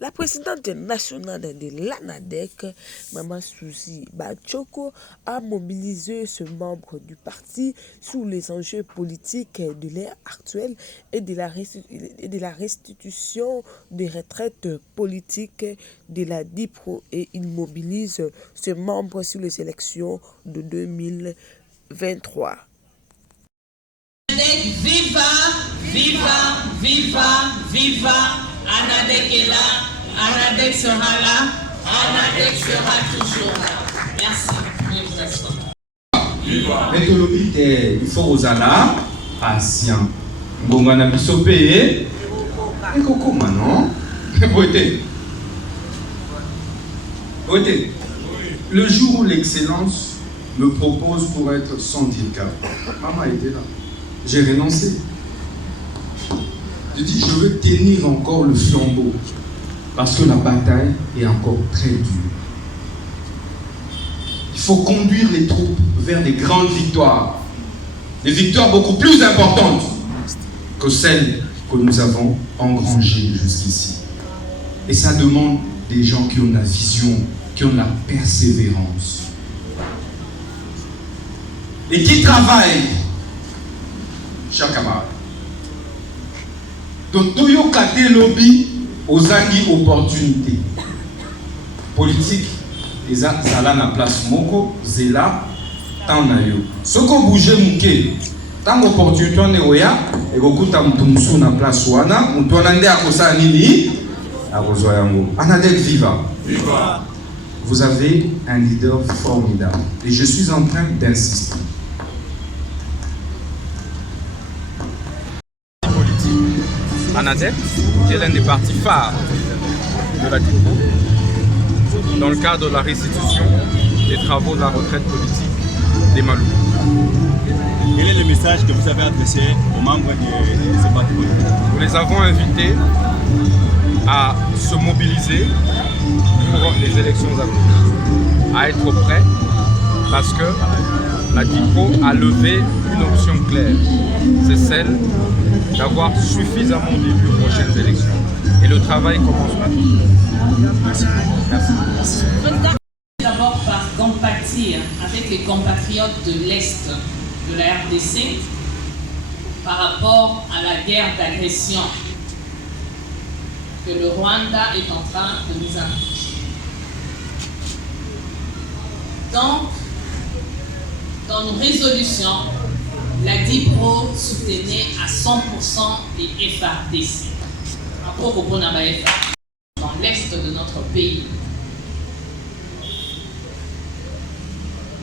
La présidente nationale de l'ANADEC, Maman Suzy Bachoko, a mobilisé ce membre du parti sur les enjeux politiques de l'ère actuelle et de la restitution des retraites politiques de la DIPRO, et il mobilise ce membre sur les élections de 2023. Viva, viva, viva, viva, ANADEC est là, ANADEC sera là, ANADEC sera toujours là. Merci. Viva. Il faut aux ala, patient. Ngongana bisope, et koko manon. Le jour où l'excellence me propose pour être son handicap, maman était là. J'ai renoncé. Je dis, je veux tenir encore le flambeau parce que la bataille est encore très dure. Il faut conduire les troupes vers des grandes victoires, des victoires beaucoup plus importantes que celles que nous avons engrangées jusqu'ici. Et ça demande des gens qui ont la vision, qui ont la persévérance et qui travaillent chaque camarade. Donc, Toyo Kate Lobby aux opportunités politiques, et ça là na place moko, zela, tant na yo. Soko bouge mouke, tant opportunité on est oya, et gokuta mtumsu na place wana, mtuanande akosa nini, akozo yango. ANADEC viva. Viva. Vous avez un leader formidable, et je suis en train d'insister. ANADEC, qui est l'un des partis phares de la DIPRO, dans le cadre de la restitution des travaux de la retraite politique des Malou. Quel est le message que vous avez adressé aux membres de ce parti politique? Nous les avons invités à se mobiliser pour les élections à venir, à être prêts, parce que la DIPRO a levé une option claire, c'est celle d'avoir suffisamment d'élus aux prochaines élections. Et le travail commence maintenant. Merci. Merci. D'abord par compatir avec les compatriotes de l'Est de la RDC par rapport à la guerre d'agression que le Rwanda est en train de nous infliger. Donc, dans nos résolutions, la DIPRO soutenait à 100% les FARDC. Dans l'est de notre pays.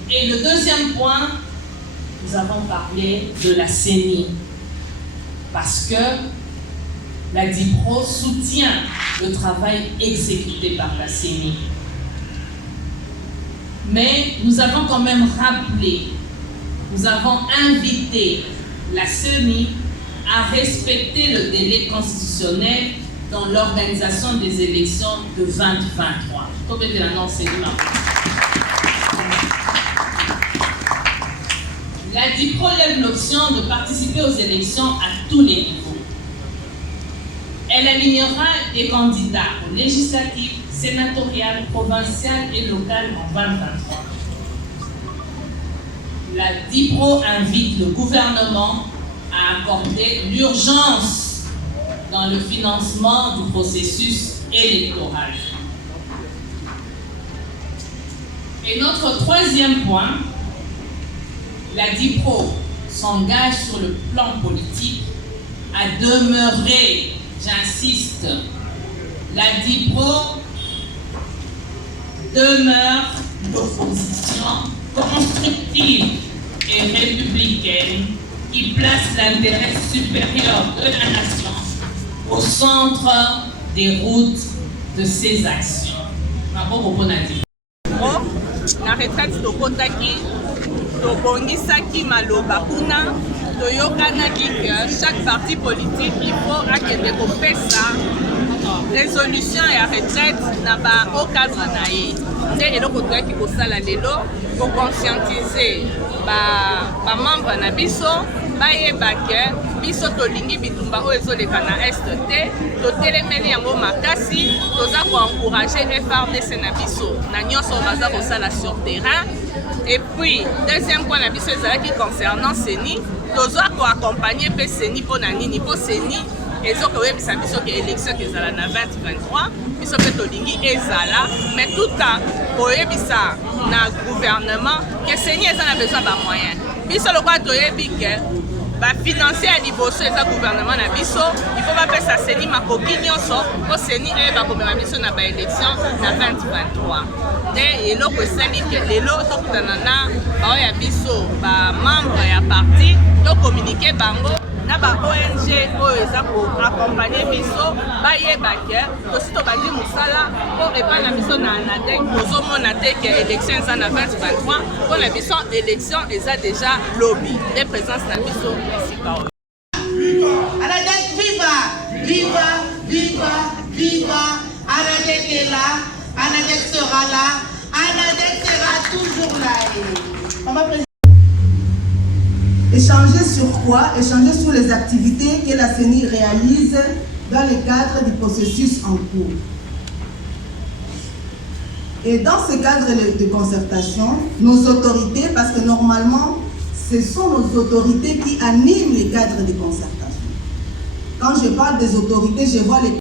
Et le deuxième point, nous avons parlé de la CENI. Parce que la DIPRO soutient le travail exécuté par la CENI. Mais nous avons quand même rappelé, nous avons invité la CENI à respecter le délai constitutionnel dans l'organisation des élections de 2023. La DIPRO lève l'option de participer aux élections à tous les niveaux. Elle alignera des candidats aux législatives, sénatoriales, provinciales et locales en 2023. La DIPRO invite le gouvernement à accorder l'urgence dans le financement du processus électoral. Et notre troisième point, la DIPRO s'engage sur le plan politique à demeurer, j'insiste, la DIPRO demeure l'opposition constructive et républicaine qui place l'intérêt supérieur de la nation au centre des routes de ses actions. Na retraite tokotaki, tobongisaki maloba kuna, toyokanaki que chaque parti politique il faut akende kopesa résolution ya retraite na ba au cadre na ye. Nde eloko toyaki kosala lelo ko conscientiser ba membre na biso bayeba ke biso tolingi bitumba oyo ezoleka na est te, totelemeli yango makasi, encourager FRDC na biso na nyonso baza kosala sur terrain. Et puis deuxième point na biso ezalaki concernant CENI, tozwa koaccompagner mpe CENI mpo na nini, mpo CENI ezokoyebisa biso ke élection ezala na 2023 biso mpe tolingi ezala, mais tout temps koyebisa na gouvernement ke CENI eza na besoin bamoyen. Biso lokola toyebi ke bafinansier ya liboso eza gouvernement na biso, il faut bapesa CENI makoki nyonso mpo CENI eyeba komema biso na baélection na 2023. Nde eloko esali ke lelo tokutana na bao ya biso bamembre ya parti tokommunike bango na ba-ONG oyo eza koaccompagne biso bayeba ke tosi tobandi mosala mpo epana biso na anadek tozomona te ke élection eza na 2023 mpo na biso élection eza déjà lobby de présence na biso esika oyo. Anadek viva! Viva! Viva! Viva! Anadek est là, Anadek sera là, Anadek sera toujours là. Maman présidente. Échanger sur quoi? Échanger sur les activités que la CENI réalise dans le cadre du processus en cours. Et dans ce cadre de concertation, nos autorités, parce que normalement, ce sont nos autorités qui animent les cadres de concertation. Quand je parle des autorités, je vois les